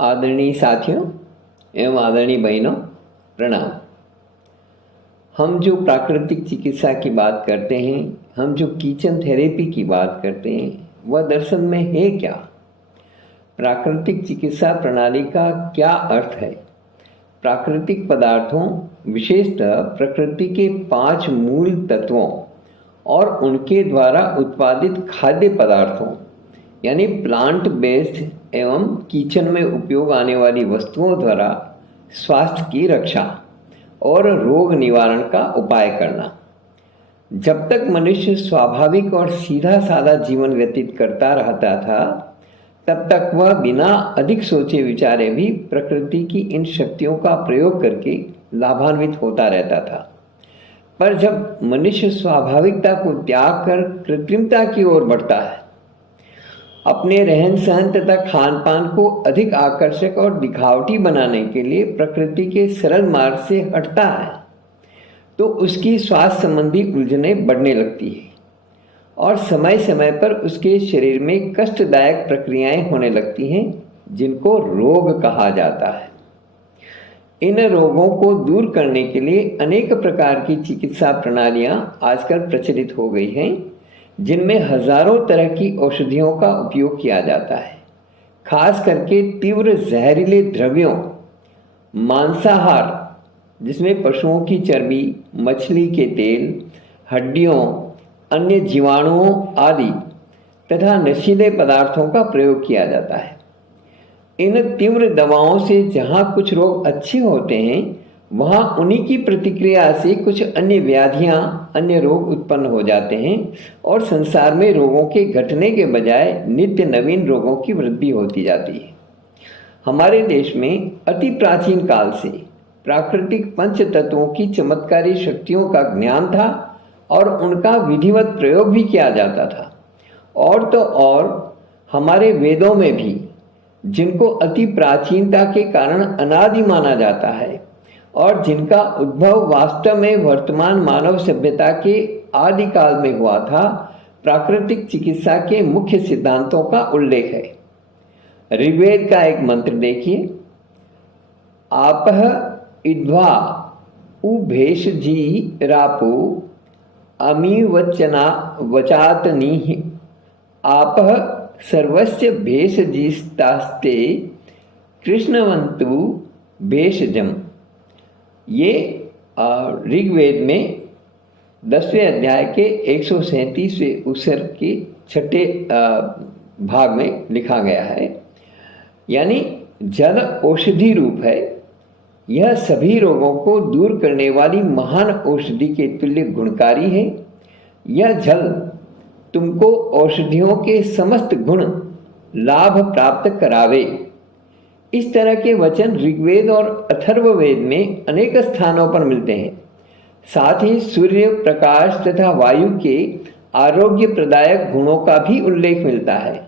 आदरणीय साथियों एवं आदरणीय बहनों, प्रणाम। हम जो प्राकृतिक चिकित्सा की बात करते हैं, हम जो किचन थेरेपी की बात करते हैं, वह दर्शन में है क्या? प्राकृतिक चिकित्सा प्रणाली का क्या अर्थ है? प्राकृतिक पदार्थों, विशेषतः प्रकृति के 5 मूल तत्वों और उनके द्वारा उत्पादित खाद्य पदार्थों यानी प्लांट बेस्ड एवं किचन में उपयोग आने वाली वस्तुओं द्वारा स्वास्थ्य की रक्षा और रोग निवारण का उपाय करना। जब तक मनुष्य स्वाभाविक और सीधा साधा जीवन व्यतीत करता रहता था, तब तक वह बिना अधिक सोचे विचारे भी प्रकृति की इन शक्तियों का प्रयोग करके लाभान्वित होता रहता था। पर जब मनुष्य स्वाभाविकता को त्याग कर कृत्रिमता की ओर बढ़ता है, अपने रहन सहन तथा खान पान को अधिक आकर्षक और दिखावटी बनाने के लिए प्रकृति के सरल मार्ग से हटता है, तो उसकी स्वास्थ्य संबंधी उलझनें बढ़ने लगती है और समय समय पर उसके शरीर में कष्टदायक प्रक्रियाएं होने लगती हैं, जिनको रोग कहा जाता है। इन रोगों को दूर करने के लिए अनेक प्रकार की चिकित्सा प्रणालियां आजकल प्रचलित हो गई हैं, जिनमें हजारों तरह की औषधियों का उपयोग किया जाता है। खास करके तीव्र जहरीले द्रव्यों, मांसाहार जिसमें पशुओं की चर्बी, मछली के तेल, हड्डियों, अन्य जीवाणुओं आदि तथा नशीले पदार्थों का प्रयोग किया जाता है। इन तीव्र दवाओं से जहाँ कुछ रोग अच्छे होते हैं, वहाँ उन्हीं की प्रतिक्रिया से कुछ अन्य व्याधियाँ, अन्य रोग उत्पन्न हो जाते हैं और संसार में रोगों के घटने के बजाय नित्य नवीन रोगों की वृद्धि होती जाती है। हमारे देश में अति प्राचीन काल से प्राकृतिक पंच तत्वों की चमत्कारी शक्तियों का ज्ञान था और उनका विधिवत प्रयोग भी किया जाता था। और तो और हमारे वेदों में भी, जिनको अति प्राचीनता के कारण अनादि माना जाता है और जिनका उद्भव वास्तव में वर्तमान मानव सभ्यता के आदि काल में हुआ था, प्राकृतिक चिकित्सा के मुख्य सिद्धांतों का उल्लेख है। ऋग्वेद का एक मंत्र देखिए, आपह इद्वा उभेशजी रापो अमी वचना वचातनीह आपह सर्वस्य भेषजिस्तास्ते कृष्णवंतु भेषजम। ये ऋग्वेद में 10वें अध्याय के 137वें उत्सर्ग के 6ठे भाग में लिखा गया है। यानी जल औषधि रूप है। यह सभी रोगों को दूर करने वाली महान औषधि के तुल्य गुणकारी है। यह जल तुमको औषधियों के समस्त गुण लाभ प्राप्त करावे। इस तरह के वचन ऋग्वेद और अथर्ववेद में अनेक स्थानों पर मिलते हैं। साथ ही सूर्य प्रकाश तथा वायु के आरोग्य प्रदायक गुणों का भी उल्लेख मिलता है।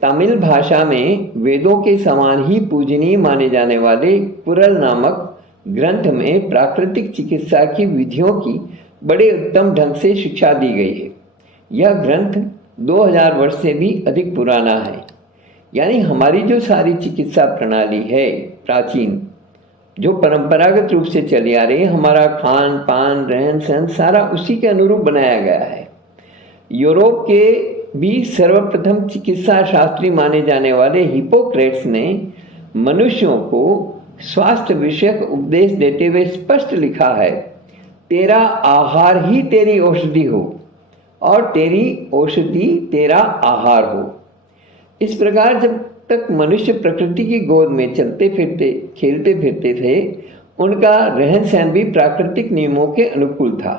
तमिल भाषा में वेदों के समान ही पूजनीय माने जाने वाले कुरल नामक ग्रंथ में प्राकृतिक चिकित्सा की विधियों की बड़े उत्तम ढंग से शिक्षा दी गई है। यह ग्रंथ 2000 वर्ष से भी अधिक पुराना है। यानी हमारी जो सारी चिकित्सा प्रणाली है प्राचीन, जो परंपरागत रूप से चली आ रही है, हमारा खान पान, रहन सहन सारा उसी के अनुरूप बनाया गया है। यूरोप के भी सर्वप्रथम चिकित्सा शास्त्री माने जाने वाले हिप्पोक्रेट्स ने मनुष्यों को स्वास्थ्य विषयक उपदेश देते हुए स्पष्ट लिखा है, तेरा आहार ही तेरी औषधि हो और तेरी औषधि तेरा आहार हो। इस प्रकार जब तक मनुष्य प्रकृति की गोद में चलते फिरते, खेलते फिरते थे, उनका रहन सहन भी प्राकृतिक नियमों के अनुकूल था,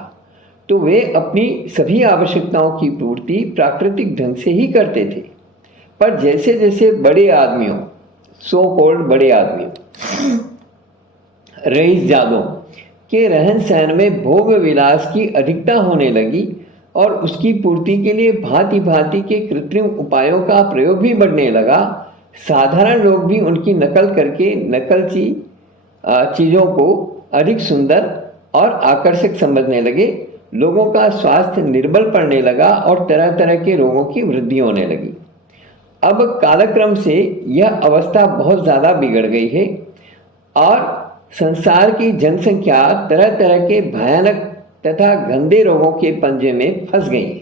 तो वे अपनी सभी आवश्यकताओं की पूर्ति प्राकृतिक ढंग से ही करते थे। पर जैसे जैसे बड़े आदमियों, सो कॉल्ड बड़े आदमियों, रईसजादों के रहन सहन में भोग विलास की अधिकता होने लगी और उसकी पूर्ति के लिए भांति भांति के कृत्रिम उपायों का प्रयोग भी बढ़ने लगा, साधारण लोग भी उनकी नकल करके नकलची चीज़ों को अधिक सुंदर और आकर्षक समझने लगे। लोगों का स्वास्थ्य निर्बल पड़ने लगा और तरह तरह के रोगों की वृद्धि होने लगी। अब कालक्रम से यह अवस्था बहुत ज़्यादा बिगड़ गई है और संसार की जनसंख्या तरह तरह के भयानक तथा गंदे रोगों के पंजे में फंस गई है।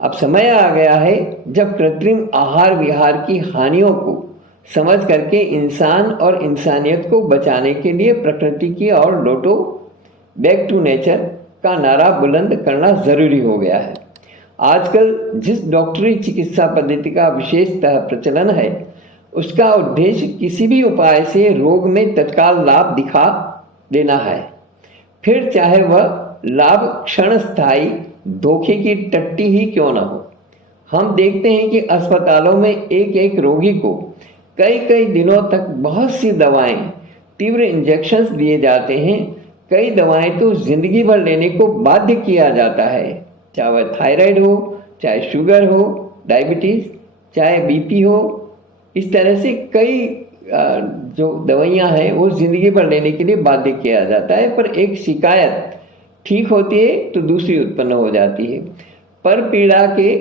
अब समय आ गया है जब कृत्रिम आहार विहार की हानियों को समझ करके इंसान और इंसानियत को बचाने के लिए प्रकृति की ओर लौटो, बैक टू नेचर का नारा बुलंद करना जरूरी हो गया है। आजकल जिस डॉक्टरी चिकित्सा पद्धति का विशेषतः प्रचलन है, उसका उद्देश्य किसी भी उपाय से रोग में तत्काल लाभ दिखा देना है, फिर चाहे वह लाभ क्षणस्थायी धोखे की टट्टी ही क्यों न हो। हम देखते हैं कि अस्पतालों में एक एक रोगी को कई कई दिनों तक बहुत सी दवाएं, तीव्र इंजेक्शन्स दिए जाते हैं। कई दवाएं तो जिंदगी भर लेने को बाध्य किया जाता है, चाहे वह थायराइड हो, चाहे शुगर हो, डायबिटीज़, चाहे बीपी हो। इस तरह से कई जो दवाइयाँ हैं वो ज़िंदगी भर लेने के लिए बाध्य किया जाता है। पर एक शिकायत ठीक होती है तो दूसरी उत्पन्न हो जाती है। पर पीड़ा के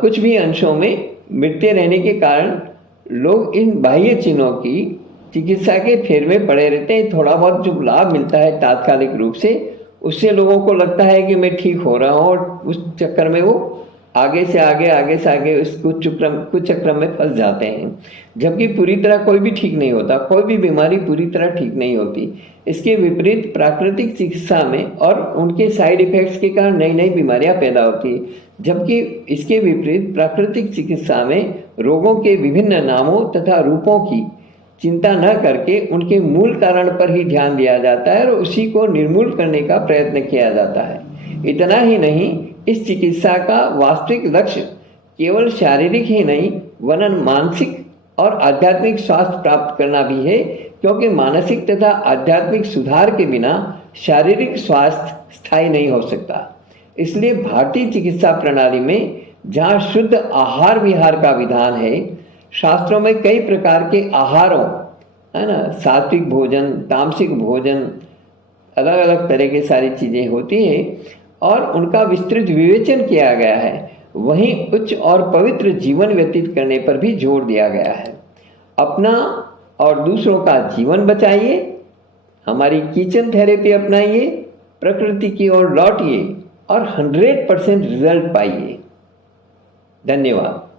कुछ भी अंशों में मिटते रहने के कारण लोग इन बाह्य चिन्हों की चिकित्सा के फेर में पड़े रहते हैं। थोड़ा बहुत जो लाभ मिलता है तात्कालिक रूप से, उससे लोगों को लगता है कि मैं ठीक हो रहा हूँ और उस चक्कर में वो आगे से आगे उस कुछ चक्र में फंस जाते हैं। जबकि पूरी तरह कोई भी ठीक नहीं होता, कोई भी बीमारी पूरी तरह ठीक नहीं होती। इसके विपरीत प्राकृतिक चिकित्सा में और उनके साइड इफेक्ट्स के कारण नई नई बीमारियां पैदा होती है। जबकि इसके विपरीत प्राकृतिक चिकित्सा में रोगों के विभिन्न नामों तथा रूपों की चिंता न करके उनके मूल कारण पर ही ध्यान दिया जाता है और उसी को निर्मूल करने का प्रयत्न किया जाता है। इतना ही नहीं, इस चिकित्सा का वास्तविक लक्ष्य केवल शारीरिक ही नहीं वरन मानसिक और आध्यात्मिक स्वास्थ्य प्राप्त करना भी है, क्योंकि मानसिक तथा आध्यात्मिक सुधार के बिना शारीरिक स्वास्थ्य स्थायी नहीं हो सकता। इसलिए भारतीय चिकित्सा प्रणाली में जहाँ शुद्ध आहार विहार का विधान है, शास्त्रों में कई प्रकार के आहारों, है ना, सात्विक भोजन, तामसिक भोजन, अलग अलग तरह की सारी चीज़ें होती हैं और उनका विस्तृत विवेचन किया गया है। वहीं उच्च और पवित्र जीवन व्यतीत करने पर भी जोर दिया गया है। अपना और दूसरों का जीवन बचाइए, हमारी किचन थेरेपी अपनाइए, प्रकृति की ओर लौटिए और 100% रिजल्ट पाइए। धन्यवाद।